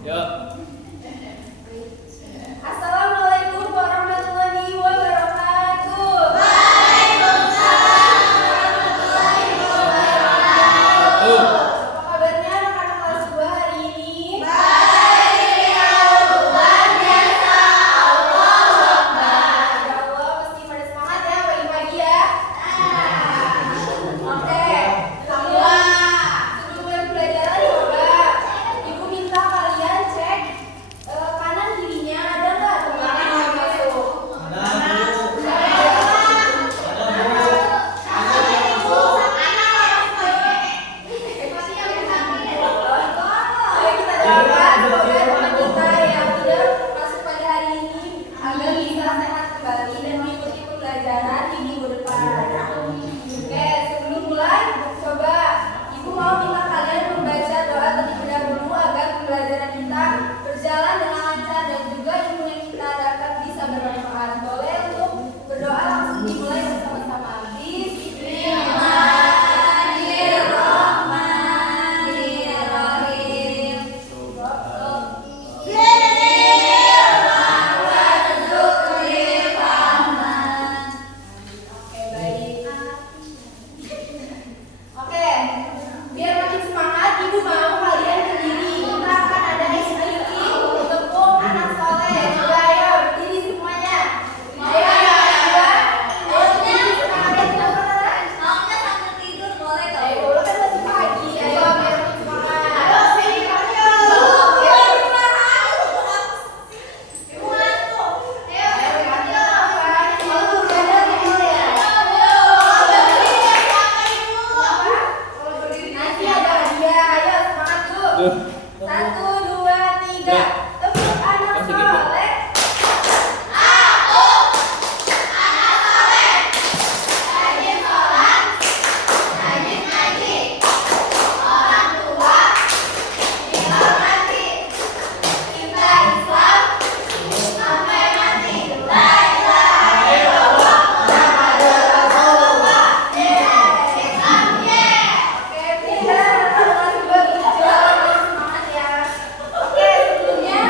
Yuk. Assalamualaikum warahmatullahi wabarakatuh. Apa kabarnya anak-anak kelas 2 hari ini? Ya Allah, mesti pada semangat ya pagi-pagi ya. Oke, sebelum mulai pelajaran coba Ibu minta kalian cek kanan kirinya ada nggak teman yang masuk? Ayo kita doakan semoga teman kita yang tidak masuk pada hari ini agar bisa sehat kembali dan mengikuti pembelajaran di minggu depan. Oke, sebelum mulai, coba Ibu mau minta kalian membaca doa terlebih dahulu agar pembelajaran kita berjalan dengan lancar dan juga ilmu yang kita dapat bisa bermanfaat. Boleh untuk berdoa langsung dimulai bersama-sama. Bismillahirrahmanirrahim. Oke, baik. Oke, biar makin semangat, Ibu mau kalian berdiri. Kita akan ada activity tepuk anak soleh. Coba ayo berdiri semuanya. Ayo, berdiri semangat. Maunya sambil tidur boleh gak? Ayo, lo kan masih pagi. Ayo, biar makin semangat. Nanti ada hadiah. Ayo semangat Bu. 1, 2, 3. Tepuk anak soleh. Oke, pindah. Kalau juga berjuang semangat ya. Oke, sebelumnya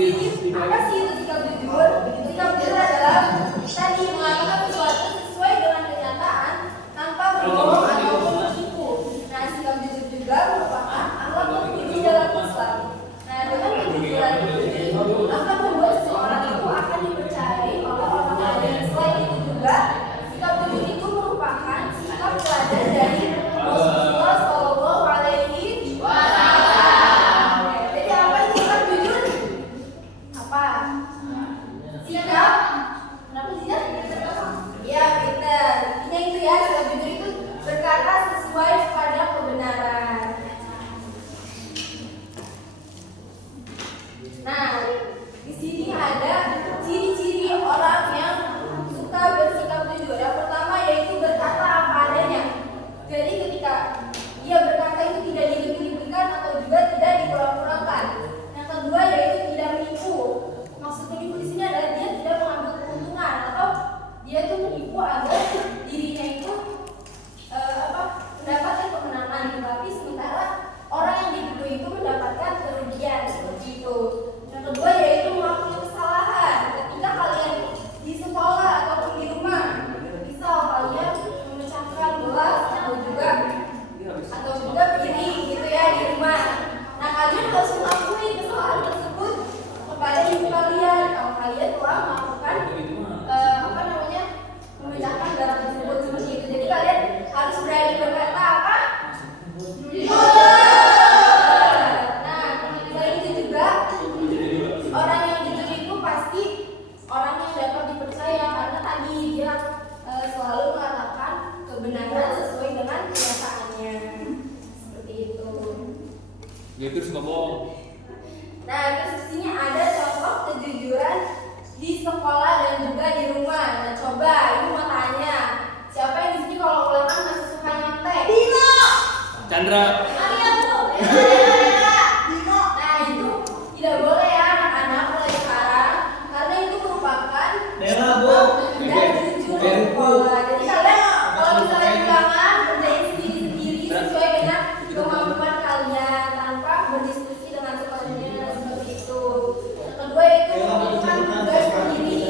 sini apa sih itu sikap jujur? Sikap jujur adalah tadi mengatakan sesuatu sesuai dengan kenyataan tanpa berbohong ataupun menipu. Nah, sikap jujur juga merupakan akhlak tertinggi dalam Islam. Nah, dengan kejujuran itu akan membuat seseorang itu akan dipercayai oleh orang lain. Selain itu juga sikap jujur itu merupakan sikap teladan dari Rasulullah Shallallahu Alaihi Wasallam. Jadi apa itu sikap jujur? Apa? Sikap? Kenapa sih? Ya, pintar. Intinya itu ya, sikap jujur itu berkata sesuai pada kebenaran. Nah, di sini ada ciri-ciri orang yang suka bersikap jujur. Yang pertama yaitu berkata apa adanya. Jadi ketika dia berkata itu tidak dilebih-lebihkan atau juga tidak dikurang-kurangkan. Yang kedua yaitu tidak menipu. Maksud menipu di sini adalah dia tidak mengambil keuntungan atau dia itu menipu agar dirinya itu mendapatkan kemenangan. Tetapi sementara orang yang ditipu itu mendapatkan kerugian seperti itu. Yang kedua yaitu mengakui kesalahan. Ketika kalian di sekolah ataupun di rumah, misal kalian memecahkan gelas atau juga piring gitu ya di rumah. Nah, kalian harus mengakui kesalahan tersebut kepada ibu kalian kalau kalian telah melakukan memecahkan barang tersebut seperti itu. Jadi kalian harus berani berkata apa? Jujur. Nah, selain itu juga orang yang jujur itu pasti orang yang dapat dipercaya karena tadi dia selalu mengatakan kebenaran sesuai dengan kenyataannya. Seperti itu. Dia terus nggak bohong. Nah, terus di sini ada contoh kejujuran di sekolah dan juga di rumah. Nah, coba ibu mau tanya, siapa yang di sini kalau ulangan masih suka nyontek? Dino. Chandra. Maria Bu. Dino. Nah, itu tidak boleh ya anak-anak mulai sekarang karena itu merupakan Bella, Bu. tidak jujur di sekolah. Jadi kalian kalau misalnya di ulangan kerjain sendiri-sendiri sesuai dengan kemampuan kalian tanpa berdiskusi dengan temannya seperti itu. Yang kedua itu melakukan tugas sendiri.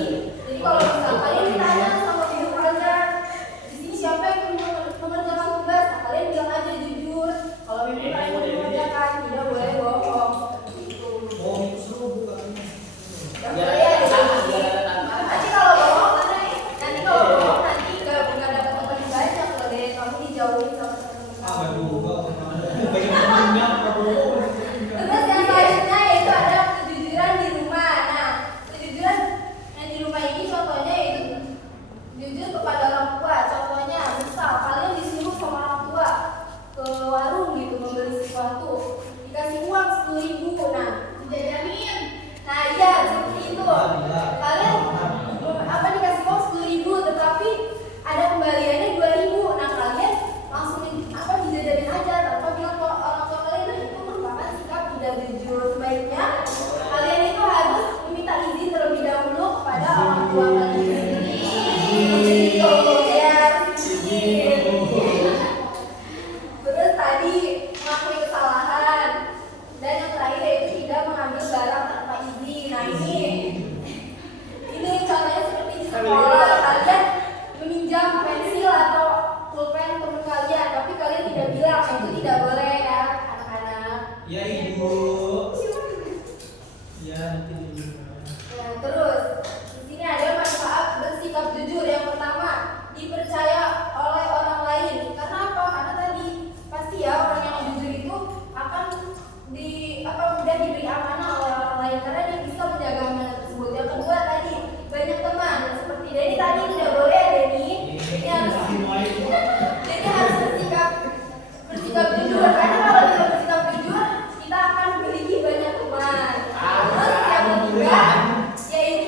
Jadi kalau misalnya kalian ditanya sama ibu pelajar, di sini siapa yang mengerjakan tugas? Nah, kalian bilang aja jujur. Kalau memang kalian mau mengerjakan, tidak boleh bohong. Seperti itu. Yang boleh ya. Nanti kalau bohong nanti nggak dapat teman banyak loh deh. Kamu dijauhin sama teman-teman. Terus yang selanjutnya yaitu ada kejujuran di rumah. Nah, kejujuran yang di rumah ini contohnya yaitu jujur kepada orang tua. Contohnya, misal kalian disuruh sama orang tua ke warung gitu membeli sesuatu, dikasih uang 10.000. Nah, dijajanin. Nah, iya seperti itu. Kalian dikasih uang 10.000, tetapi ada kembaliannya 2.000. Nah, kalian langsung dijajarin aja tanpa bilang ke orang tua kalian. Nah, itu merupakan sikap tidak jujur. Sebaiknya kalian itu harus meminta izin terlebih dahulu kepada orang tua kalian. Terus tadi mengakui kesalahan dan yang terakhir yaitu tidak mengambil barang tanpa izin. Nah, ini contohnya seperti di sekolah kalian meminjam pensil atau pulpen teman kalian, tapi kalian tidak bilang. Itu tidak boleh ya anak-anak. Ya ibu. Ya nanti dulu. Nah, terus di sini ada manfaat bersikap jujur. Yang pertama, dipercaya oleh orang lain. Karena apa? Karena tadi pasti ya orang yang jujur itu akan mudah diberi amanah oleh orang lain karena dia bisa menjaga amanah tersebut. Yang kedua tadi banyak teman. Seperti Denny tadi tidak boleh ya Denny. Jadi harus bersikap jujur. Karena kalau kita bersikap jujur kita akan memiliki banyak teman. Terus yang ketiga yaitu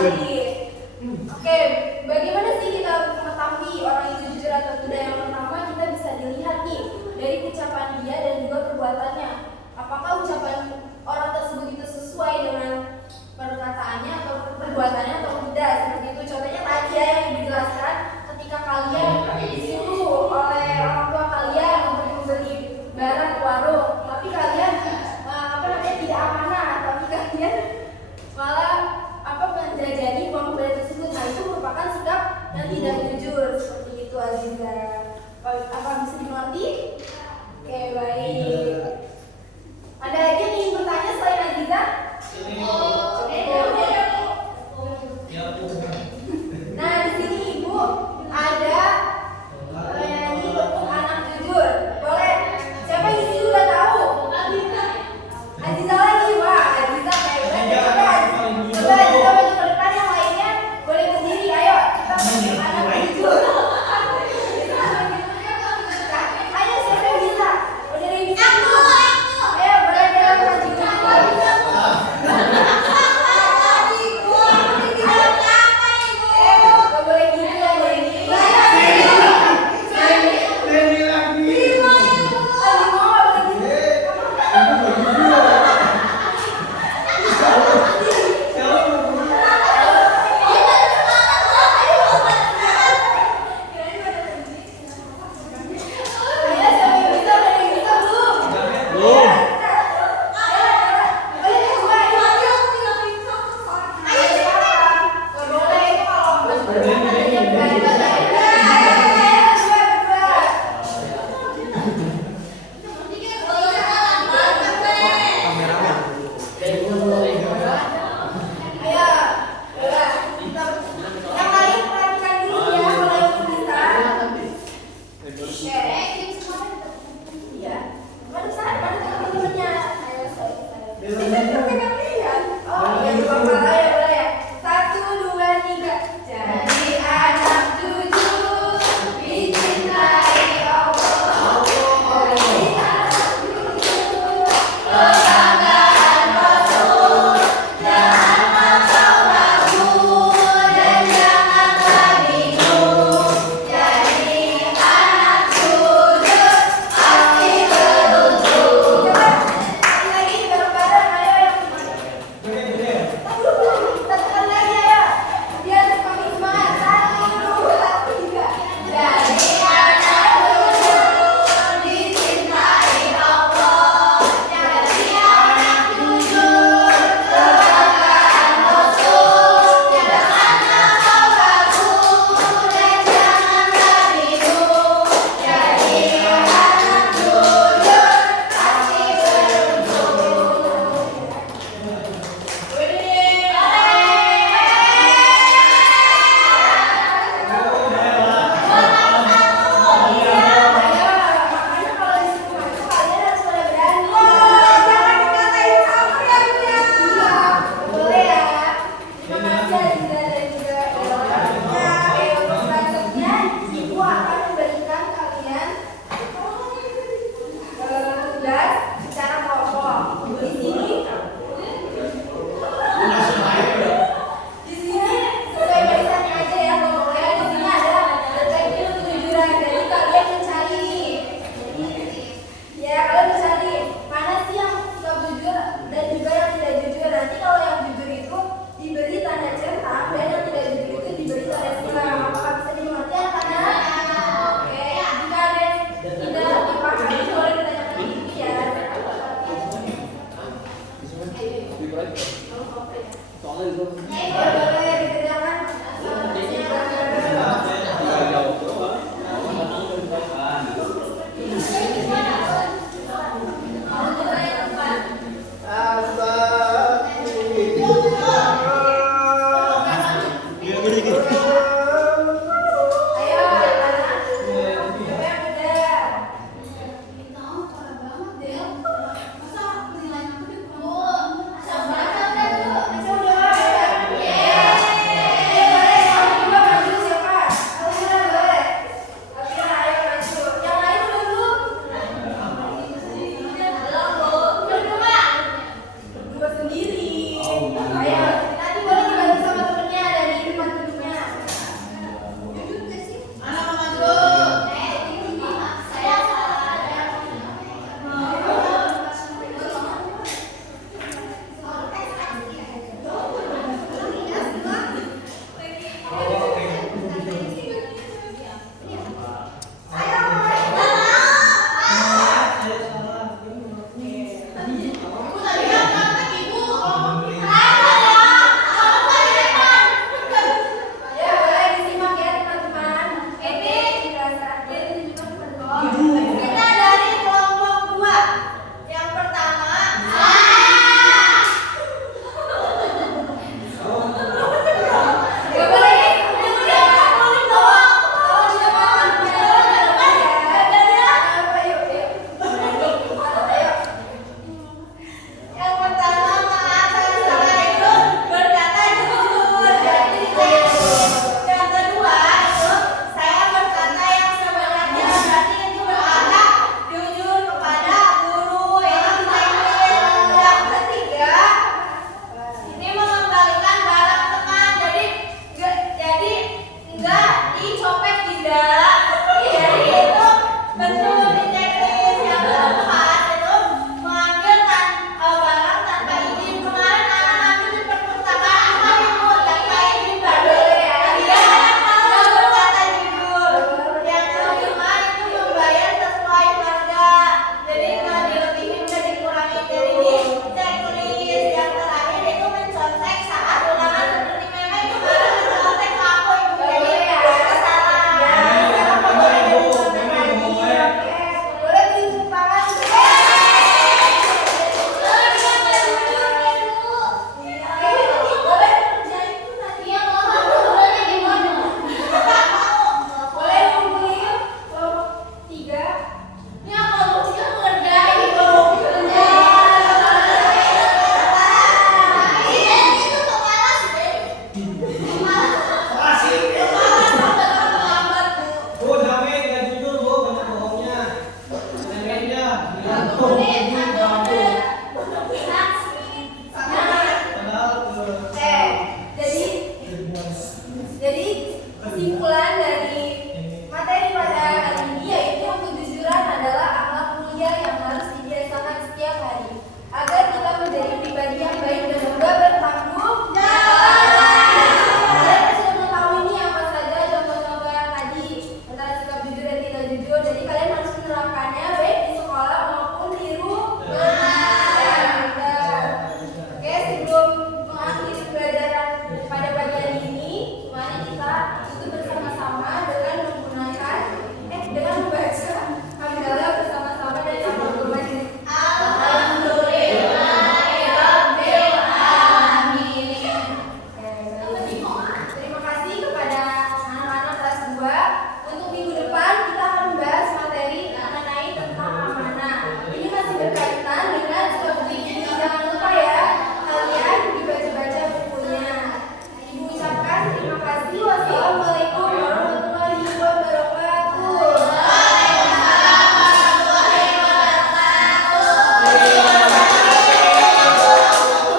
sekali. Oke, bagaimana sih kita mengetahui orang itu jujur atau tidak? Yang pertama kita bisa dilihat nih dari ucapan dia dan juga perbuatannya. Apakah ucapan orang tersebut itu sesuai dengan perkataannya atau perbuatannya atau tidak? Seperti itu. Contohnya tadi ya yang dijelaskan ketika kalian disuruh oleh orang tua kalian untuk membeli barang ke warung, tapi kalian tidak amanah, tapi kalian malah menjajani uang pembelian tersebut. Nah, itu merupakan sikap yang tidak jujur. Seperti itu, Aziza. Apa bisa dimengerti? Oke, baik. Ada lagi yang ingin bertanya selain Aziza? Nah, di sini Ibu ada penyanyi anak jujur. Boleh? Siapa yang di sini udah tahu? Aziza lagi, wah Aziza kayak coba Aziza maju ke depan, yang lainnya boleh berdiri. Ayo kita anak jujur. Ayo siapa yang bisa? Udah ada yang bisa? Ayo boleh dia maju ke depan. Gak boleh gini, gak boleh gini. Soalnya itu